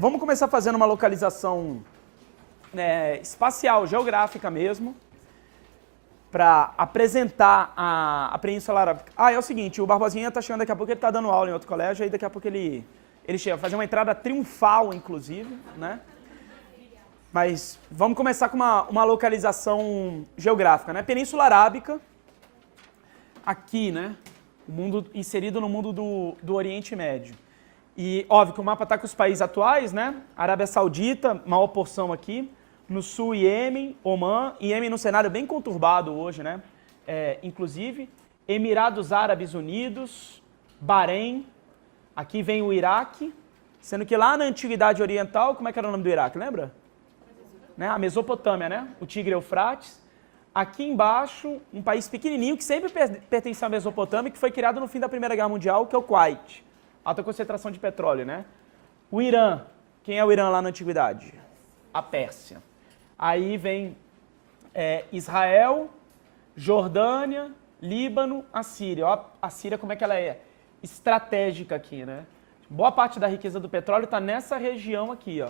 Vamos começar fazendo uma localização espacial, geográfica mesmo, para apresentar a Península Arábica. É o seguinte, o Barbosinha está chegando daqui a pouco, ele está dando aula em outro colégio, aí daqui a pouco ele chega, vai fazer uma entrada triunfal, inclusive, né? Mas vamos começar com uma localização geográfica, né? Península Arábica, aqui, né? O mundo inserido no mundo do Oriente Médio. E óbvio que o mapa está com os países atuais, né? Arábia Saudita, maior porção aqui. No sul, Iêmen, Omã. Iêmen num cenário bem conturbado hoje, né? Inclusive, Emirados Árabes Unidos, Bahrein. Aqui vem o Iraque. Sendo que lá na Antiguidade Oriental, como é que era o nome do Iraque, lembra? Né? A Mesopotâmia, né? O Tigre Eufrates. Aqui embaixo, um país pequenininho que sempre pertenceu à Mesopotâmia, que foi criado no fim da Primeira Guerra Mundial, que é o Kuwait. Alta concentração de petróleo, né? O Irã. Quem é o Irã lá na Antiguidade? A Pérsia. Aí vem Israel, Jordânia, Líbano, a Síria. Ó, a Síria, como é que ela é? Estratégica aqui, né? Boa parte da riqueza do petróleo está nessa região aqui, ó.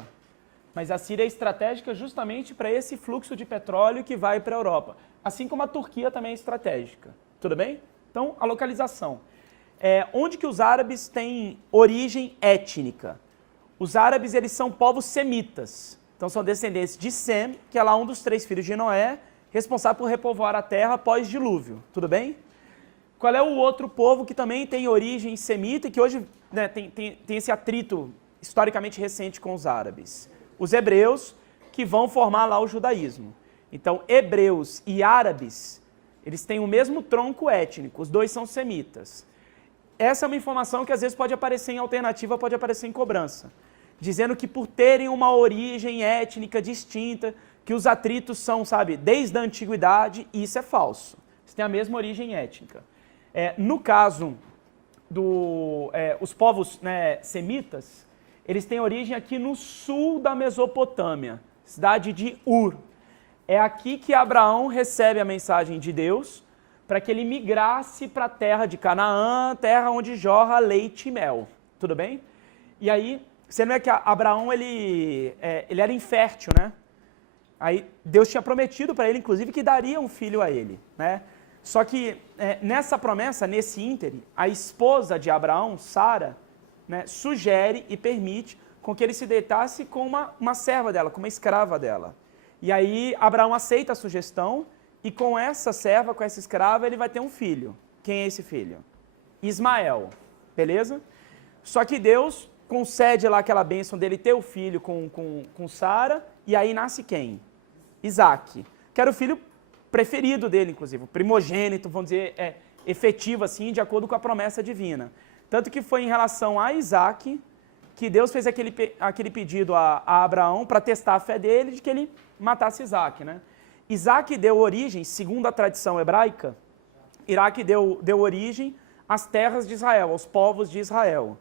Mas a Síria é estratégica justamente para esse fluxo de petróleo que vai para a Europa. Assim como a Turquia também é estratégica. Tudo bem? Então, a localização. Onde que os árabes têm origem étnica? Os árabes, eles são povos semitas. Então, são descendentes de Sem, que é lá um dos 3 filhos de Noé, responsável por repovoar a terra pós-dilúvio. Tudo bem? Qual é o outro povo que também tem origem semita e que hoje, né, tem esse atrito historicamente recente com os árabes? Os hebreus, que vão formar lá o judaísmo. Então, hebreus e árabes, eles têm o mesmo tronco étnico, os dois são semitas. Essa é uma informação que às vezes pode aparecer em alternativa, pode aparecer em cobrança. Dizendo que por terem uma origem étnica distinta, que os atritos são, sabe, desde a antiguidade, isso é falso. Eles têm a mesma origem étnica. No caso os povos, né, semitas, eles têm origem aqui no sul da Mesopotâmia, cidade de Ur. É aqui que Abraão recebe a mensagem de Deus para que ele migrasse para a terra de Canaã, terra onde jorra leite e mel. Tudo bem? E aí, você não é que Abraão ele era infértil, né? Aí Deus tinha prometido para ele, inclusive, que daria um filho a ele, né? Só que nessa promessa, nesse íntere, a esposa de Abraão, Sara, né, sugere e permite com que ele se deitasse com uma serva dela, com uma escrava dela. E aí Abraão aceita a sugestão e com essa serva, com essa escrava, ele vai ter um filho. Quem é esse filho? Ismael, beleza? Só que Deus concede lá aquela bênção dele ter o filho com Sara, e aí nasce quem? Isaac, que era o filho preferido dele, inclusive, o primogênito, vamos dizer, efetivo assim, de acordo com a promessa divina. Tanto que foi em relação a Isaac que Deus fez aquele pedido a Abraão para testar a fé dele de que ele matasse Isaac, né? Isaac deu origem, segundo a tradição hebraica, Isaac deu origem às terras de Israel, aos povos de Israel.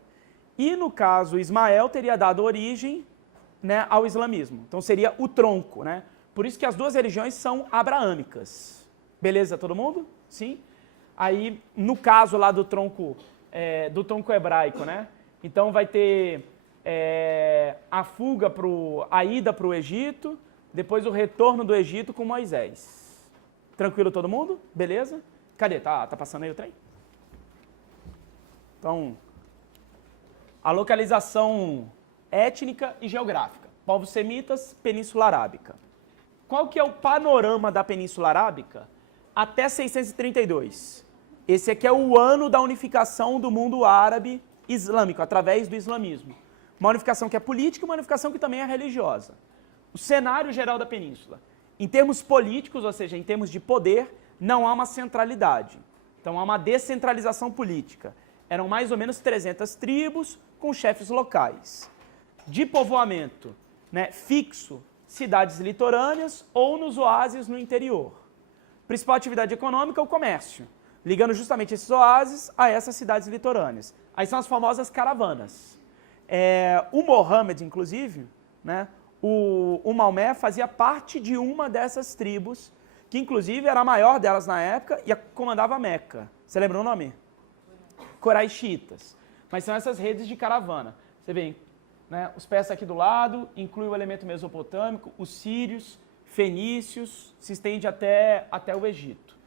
E no caso, Ismael teria dado origem, né, ao islamismo. Então seria o tronco, né? Por isso que as duas religiões são abraâmicas. Beleza, todo mundo? Sim? Aí, no caso lá do tronco hebraico, né? Então vai ter a ida para o Egito, depois o retorno do Egito com Moisés. Tranquilo todo mundo? Beleza? Cadê? Tá passando aí o trem? Então, a localização étnica e geográfica. Povos semitas, Península Arábica. Qual que é o panorama da Península Arábica? Até 632. Esse aqui é o ano da unificação do mundo árabe islâmico, através do islamismo. Uma unificação que é política e uma unificação que também é religiosa. O cenário geral da península. Em termos políticos, ou seja, em termos de poder, não há uma centralidade. Então há uma descentralização política. Eram mais ou menos 300 tribos com chefes locais. De povoamento, né, fixo, cidades litorâneas ou nos oásis no interior. Principal atividade econômica, o comércio, ligando justamente esses oásis a essas cidades litorâneas. Aí são as famosas caravanas. O Mohammed, inclusive, né, o Maomé fazia parte de uma dessas tribos, que inclusive era a maior delas na época e comandava a Meca. Você lembra o nome? Coraixitas. Mas são essas redes de caravana. Você vê, né? Os persas aqui do lado, inclui o elemento mesopotâmico, os sírios, fenícios, se estende até o Egito.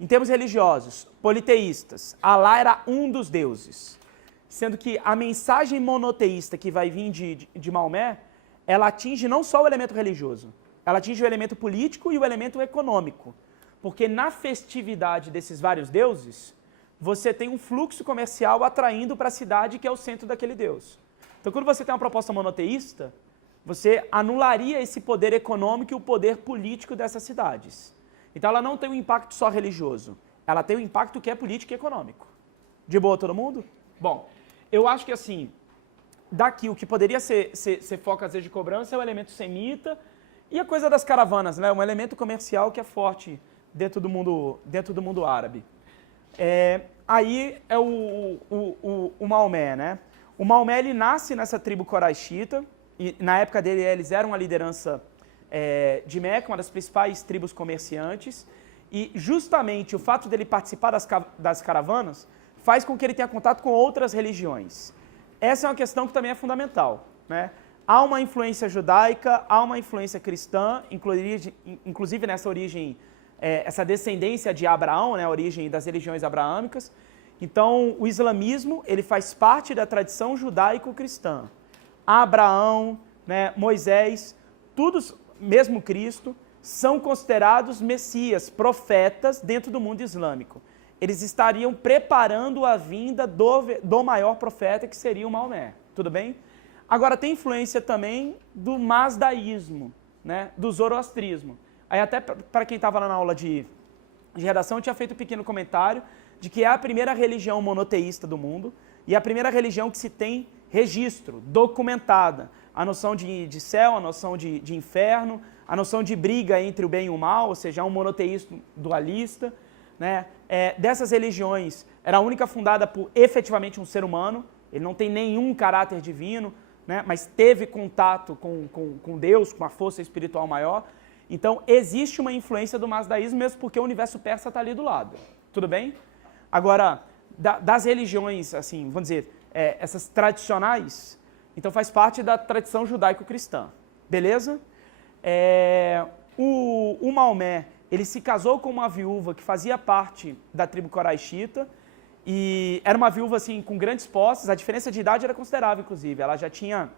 Em termos religiosos, politeístas, Alá era um dos deuses, sendo que a mensagem monoteísta que vai vir de Maomé, ela atinge não só o elemento religioso, ela atinge o elemento político e o elemento econômico, porque na festividade desses vários deuses, você tem um fluxo comercial atraindo para a cidade que é o centro daquele deus. Então, quando você tem uma proposta monoteísta, você anularia esse poder econômico e o poder político dessas cidades. Então, ela não tem um impacto só religioso, ela tem um impacto que é político e econômico. De boa todo mundo? Bom, eu acho que assim, daqui o que poderia ser foco às vezes de cobrança é o elemento semita e a coisa das caravanas, né? Um elemento comercial que é forte dentro do mundo árabe. Aí é o Maomé, né? O Maomé, ele nasce nessa tribo coraixita, e na época dele eles eram a liderança de Meca, uma das principais tribos comerciantes, e justamente o fato dele participar das caravanas faz com que ele tenha contato com outras religiões. Essa é uma questão que também é fundamental, né? Há uma influência judaica, há uma influência cristã, inclusive nessa origem, essa descendência de Abraão, né, a origem das religiões abraâmicas. Então, o islamismo, ele faz parte da tradição judaico-cristã. Abraão, né, Moisés, todos, mesmo Cristo, são considerados messias, profetas dentro do mundo islâmico. Eles estariam preparando a vinda do maior profeta, que seria o Maomé. Tudo bem? Agora, tem influência também do masdaísmo, né, do zoroastrismo. Aí até para quem estava lá na aula de redação, eu tinha feito um pequeno comentário de que é a primeira religião monoteísta do mundo e a primeira religião que se tem registro, documentada. A noção de céu, a noção de inferno, a noção de briga entre o bem e o mal, ou seja, um monoteísmo dualista, né? Dessas religiões, era a única fundada por efetivamente um ser humano, ele não tem nenhum caráter divino, né? Mas teve contato com Deus, com a força espiritual maior. Então, existe uma influência do masdaísmo, mesmo porque o universo persa está ali do lado. Tudo bem? Agora, das religiões, assim, vamos dizer, essas tradicionais, então faz parte da tradição judaico-cristã. Beleza? O Maomé, ele se casou com uma viúva que fazia parte da tribo coraixita, e era uma viúva, assim, com grandes posses, a diferença de idade era considerável, inclusive. Ela já tinha,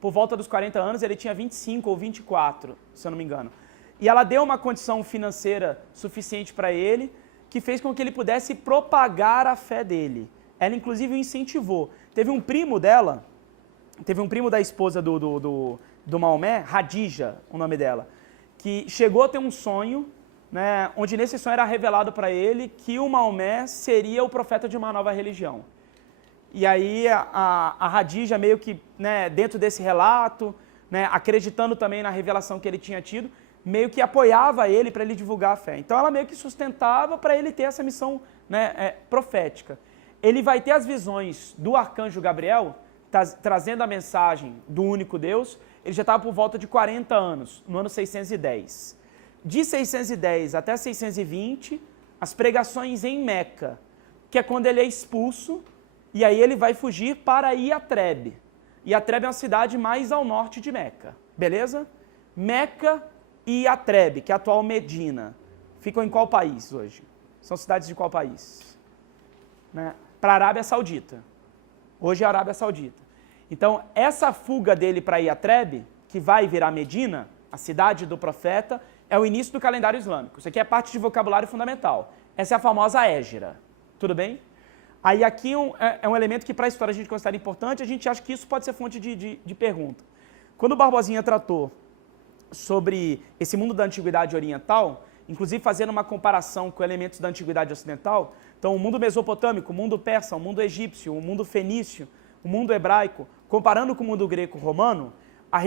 por volta dos 40 anos, ele tinha 25 ou 24, se eu não me engano. E ela deu uma condição financeira suficiente para ele, que fez com que ele pudesse propagar a fé dele. Ela, inclusive, o incentivou. Teve um primo dela, teve um primo da esposa do Maomé, Hadija, o nome dela, que chegou a ter um sonho, né, onde nesse sonho era revelado para ele que o Maomé seria o profeta de uma nova religião. E aí a Hadija meio que, né, dentro desse relato, né, acreditando também na revelação que ele tinha tido, meio que apoiava ele para ele divulgar a fé. Então ela meio que sustentava para ele ter essa missão, né, profética. Ele vai ter as visões do arcanjo Gabriel, trazendo a mensagem do único Deus. Ele já estava por volta de 40 anos, no ano 610. De 610 até 620, as pregações em Meca, que é quando ele é expulso, e aí ele vai fugir para Iatreb. Iatreb é uma cidade mais ao norte de Meca, beleza? Meca e Iatreb, que é a atual Medina, ficam em qual país hoje? São cidades de qual país? Né? Para a Arábia Saudita. Hoje é a Arábia Saudita. Então, essa fuga dele para Iatreb, que vai virar Medina, a cidade do profeta, é o início do calendário islâmico. Isso aqui é parte de vocabulário fundamental. Essa é a famosa Égira. Tudo bem? Aí aqui é um elemento que para a história a gente considera importante, a gente acha que isso pode ser fonte de pergunta. Quando o Barbosinha tratou sobre esse mundo da antiguidade oriental, inclusive fazendo uma comparação com elementos da antiguidade ocidental, então o mundo mesopotâmico, o mundo persa, o mundo egípcio, o mundo fenício, o mundo hebraico, comparando com o mundo greco-romano, a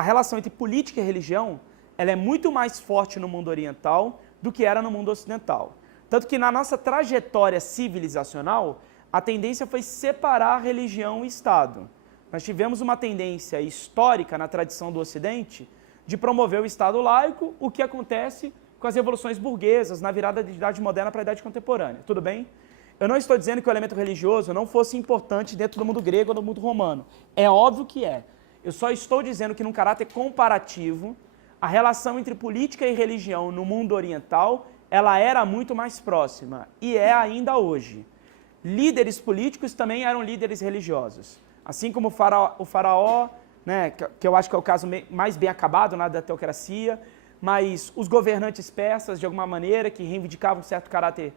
relação entre política e religião, ela é muito mais forte no mundo oriental do que era no mundo ocidental. Tanto que na nossa trajetória civilizacional, a tendência foi separar religião e Estado. Nós tivemos uma tendência histórica na tradição do Ocidente de promover o Estado laico, o que acontece com as revoluções burguesas, na virada da Idade Moderna para a Idade Contemporânea. Tudo bem? eu não estou dizendo que o elemento religioso não fosse importante dentro do mundo grego ou do mundo romano. É óbvio que é. Eu só estou dizendo que, num caráter comparativo, a relação entre política e religião no mundo oriental, ela era muito mais próxima, e é ainda hoje. Líderes políticos também eram líderes religiosos. Assim como o faraó, né, que eu acho que é o caso mais bem acabado da teocracia, mas os governantes persas, de alguma maneira, que reivindicavam um certo caráter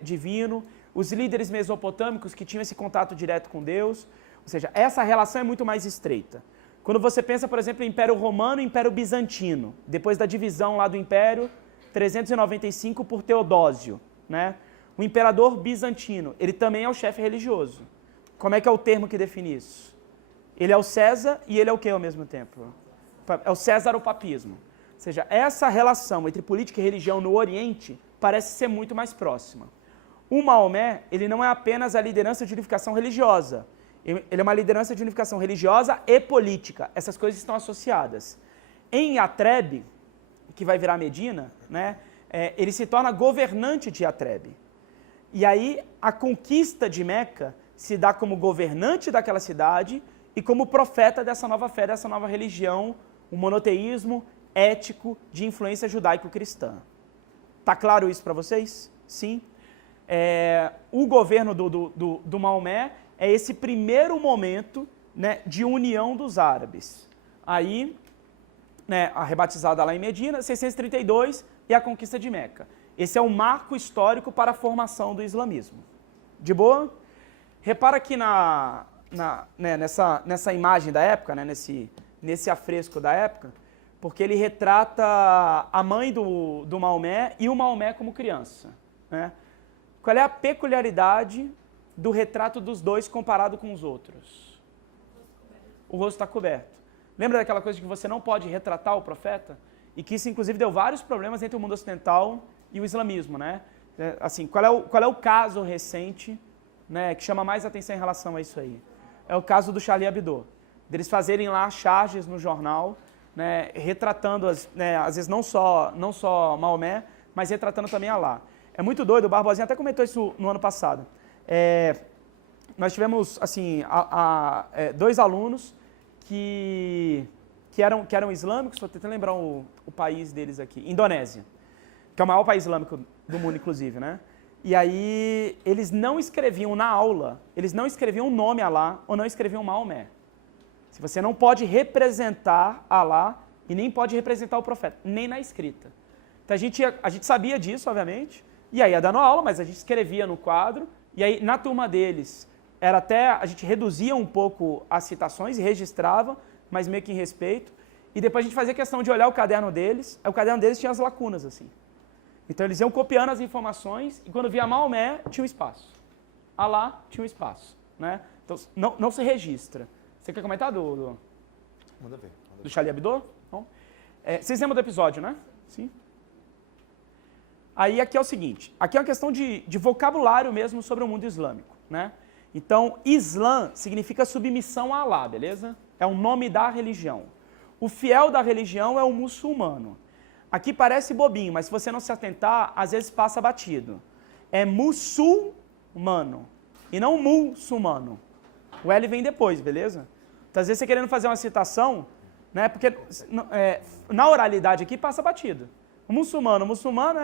divino, os líderes mesopotâmicos que tinham esse contato direto com Deus, ou seja, essa relação é muito mais estreita. Quando você pensa, por exemplo, em Império Romano e Império Bizantino, depois da divisão lá do Império, 395 por Teodósio, né? O imperador bizantino, ele também é o chefe religioso. Como é que é o termo que define isso? Ele é o César e ele é o quê ao mesmo tempo? É o César o papismo. Ou seja, essa relação entre política e religião no Oriente parece ser muito mais próxima. O Maomé, ele não é apenas a liderança de unificação religiosa. Ele é uma liderança de unificação religiosa e política. Essas coisas estão associadas. Em Yatreb, que vai virar Medina, né, ele se torna governante de Yatreb. E aí a conquista de Meca se dá como governante daquela cidade e como profeta dessa nova fé, dessa nova religião, um monoteísmo ético de influência judaico-cristã. Tá claro isso para vocês? Sim? O governo do Maomé é esse primeiro momento, né, de união dos árabes. Aí, né, a rebatizada lá em Medina, 632, e a conquista de Meca. Esse é o marco histórico para a formação do islamismo. De boa? Repara aqui nessa imagem da época, né, nesse afresco da época, porque ele retrata a mãe do Maomé e o Maomé como criança, né? Qual é a peculiaridade do retrato dos dois comparado com os outros? O rosto está coberto. Lembra daquela coisa de que você não pode retratar o profeta? E que isso, inclusive, deu vários problemas entre o mundo ocidental e o islamismo, né? Assim, qual é o caso recente, né, que chama mais atenção em relação a isso aí? É o caso do Charlie Hebdo. Deles fazerem lá charges no jornal, né, retratando, né, às vezes não só Maomé, mas retratando também Alá. É muito doido, o Barbosinha até comentou isso no ano passado. Nós tivemos, assim, dois alunos que eram islâmicos, estou tentando lembrar o país deles aqui, Indonésia, que é o maior país islâmico do mundo, inclusive, né? E aí, eles não escreviam na aula, eles não escreviam o nome Alá ou não escreviam Maomé. Se você não pode representar Alá e nem pode representar o profeta, nem na escrita. Então a gente sabia disso, obviamente, e aí ia dando aula, mas a gente escrevia no quadro, e aí na turma deles, a gente reduzia um pouco as citações e registrava, mas meio que em respeito, e depois a gente fazia questão de olhar o caderno deles, aí o caderno deles tinha as lacunas, assim. Então eles iam copiando as informações, e quando via Maomé, tinha um espaço. Alá, tinha um espaço, né? Então não se registra. Você quer comentar Manda ver. Do Charlie Hebdo? Bom. Vocês lembram do episódio, né? Sim. Aí aqui é o seguinte, aqui é uma questão de vocabulário mesmo sobre o mundo islâmico, né? Então, Islã significa submissão a Alá, beleza? É o nome da religião. O fiel da religião é o muçulmano. Aqui parece bobinho, mas se você não se atentar, às vezes passa batido. É muçulmano e não muçulmano. O L vem depois, beleza? Então, às vezes você querendo fazer uma citação, né? Porque na oralidade aqui passa batido. O muçulmano é muçulmano.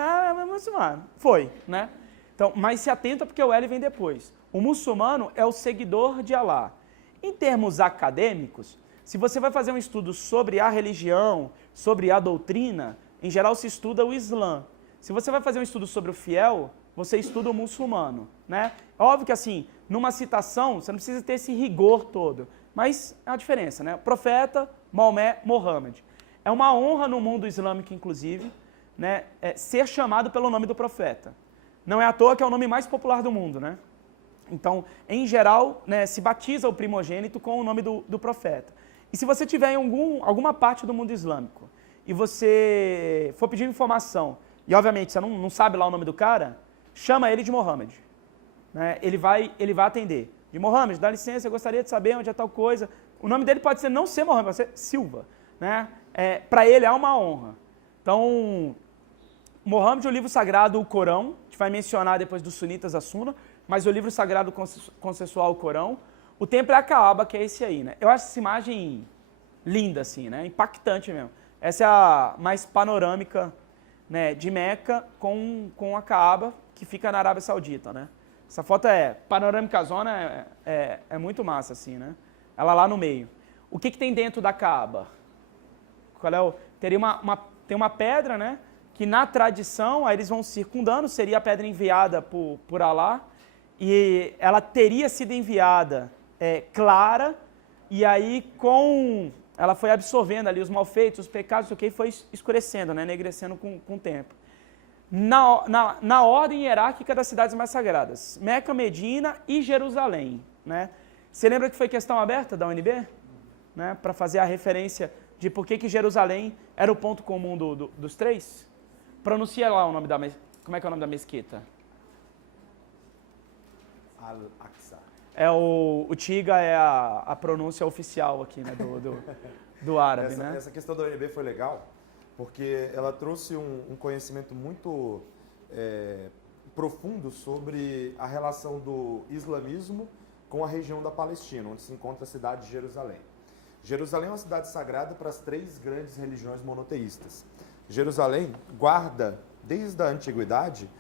Foi, né? Então, mas se atenta porque o L vem depois. O muçulmano é o seguidor de Alá. Em termos acadêmicos, se você vai fazer um estudo sobre a religião, sobre a doutrina, em geral se estuda o Islã. Se você vai fazer um estudo sobre o fiel, você estuda o muçulmano, né? Óbvio que assim, numa citação, você não precisa ter esse rigor todo, mas é a diferença, né? Profeta, Maomé, Mohammed. É uma honra no mundo islâmico, inclusive, né, ser chamado pelo nome do profeta. Não é à toa que é o nome mais popular do mundo, né? Então, em geral, né, se batiza o primogênito com o nome do profeta. E se você tiver em alguma parte do mundo islâmico e você for pedir informação, e obviamente você não sabe lá o nome do cara, chama ele de Mohammed. Né? Ele vai atender. De Mohammed, dá licença, eu gostaria de saber onde é tal coisa. O nome dele pode ser não ser Mohammed, pode ser Silva. Né? Para ele é uma honra. Então, Mohammed, o livro sagrado, o Corão, a gente vai mencionar depois dos sunitas a Suna, mas o livro sagrado consensual, o Corão. O templo é a Kaaba, que é esse aí, né? Eu acho essa imagem linda, assim, né? Impactante mesmo. Essa é a mais panorâmica, né, de Meca com a Kaaba, que fica na Arábia Saudita, né? Essa foto é panorâmica zona, é muito massa, assim, né? Ela lá no meio. O que tem dentro da Kaaba? Qual é tem uma pedra, né? Que na tradição, aí eles vão circundando, seria a pedra enviada por Alá, e ela teria sido enviada clara, e aí ela foi absorvendo ali os malfeitos, os pecados, o que foi escurecendo, né, enegrecendo com o tempo. Na ordem hierárquica das cidades mais sagradas, Meca, Medina e Jerusalém, né? Você lembra que foi questão aberta da UNB? Né, para fazer a referência de por que Jerusalém era o ponto comum dos três? Pronuncia lá o nome como é que é o nome da mesquita? Al-Aqsa. O Tiga é a pronúncia oficial aqui, né, do árabe, né? Essa questão da UNB foi legal, porque ela trouxe um conhecimento muito profundo sobre a relação do islamismo com a região da Palestina, onde se encontra a cidade de Jerusalém. Jerusalém é uma cidade sagrada para as três grandes religiões monoteístas. Jerusalém guarda, desde a antiguidade,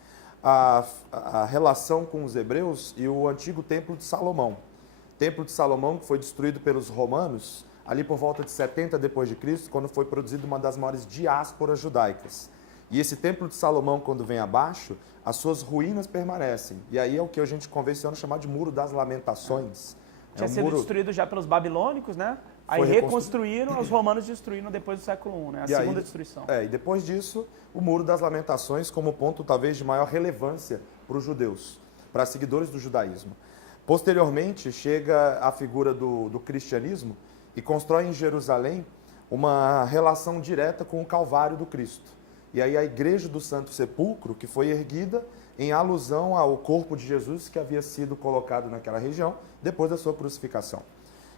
a relação com os hebreus e o antigo Templo de Salomão. Templo de Salomão que foi destruído pelos romanos ali por volta de 70 depois de Cristo, quando foi produzida uma das maiores diásporas judaicas. E esse Templo de Salomão, quando vem abaixo, as suas ruínas permanecem. E aí é o que a gente convenciona chamar de Muro das Lamentações. Tinha sido destruído já pelos babilônicos, né? Aí reconstruíram, os romanos destruíram depois do século I, né? A segunda destruição. E depois disso, o Muro das Lamentações como ponto talvez de maior relevância para os judeus, para os seguidores do judaísmo. Posteriormente, chega a figura do cristianismo e constrói em Jerusalém uma relação direta com o Calvário do Cristo. E aí a Igreja do Santo Sepulcro, que foi erguida em alusão ao corpo de Jesus que havia sido colocado naquela região depois da sua crucificação.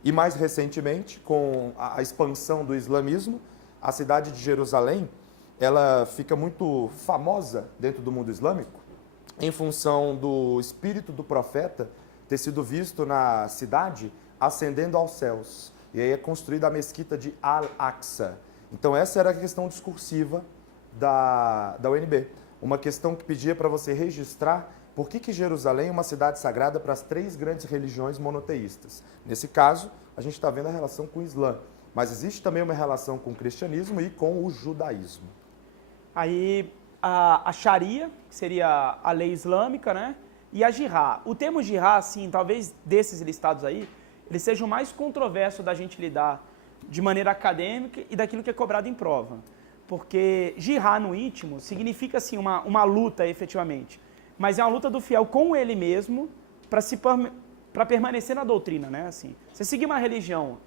E mais recentemente, com a expansão do islamismo, a cidade de Jerusalém, ela fica muito famosa dentro do mundo islâmico em função do espírito do profeta ter sido visto na cidade ascendendo aos céus. E aí é construída a mesquita de Al-Aqsa. Então essa era a questão discursiva da UNB. Uma questão que pedia para você registrar por que Jerusalém é uma cidade sagrada para as três grandes religiões monoteístas. Nesse caso, a gente está vendo a relação com o Islã, mas existe também uma relação com o cristianismo e com o judaísmo. Aí a Sharia, que seria a lei islâmica, né? E a Jihad. O termo Jihad, assim, talvez desses listados aí, ele seja o mais controverso da gente lidar de maneira acadêmica e daquilo que é cobrado em prova. Porque Jihad no íntimo significa, assim, uma luta, efetivamente. Mas é uma luta do fiel com ele mesmo para permanecer na doutrina, né? Assim, você seguir uma religião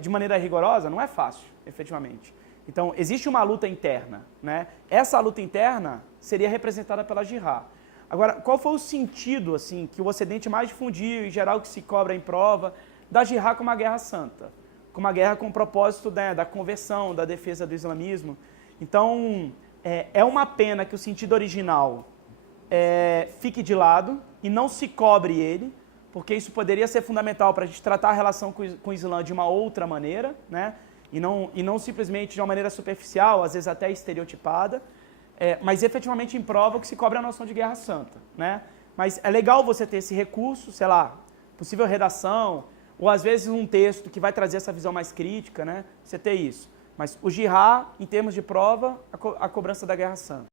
de maneira rigorosa não é fácil, efetivamente. Então, existe uma luta interna, né? Essa luta interna seria representada pela Jihad. Agora, qual foi o sentido, assim, que o Ocidente mais difundiu, em geral, que se cobra em prova, da Jihad como uma guerra santa? Como uma guerra com o propósito, né, da conversão, da defesa do islamismo. Então, é uma pena que o sentido original fique de lado e não se cobre ele, porque isso poderia ser fundamental para a gente tratar a relação com o Islã de uma outra maneira, né? E não simplesmente de uma maneira superficial, às vezes até estereotipada, mas efetivamente em prova que se cobre a noção de guerra santa, né? Mas é legal você ter esse recurso, sei lá, possível redação, ou às vezes um texto que vai trazer essa visão mais crítica, né? Você ter isso. Mas o Jihad, em termos de prova, a cobrança da guerra santa.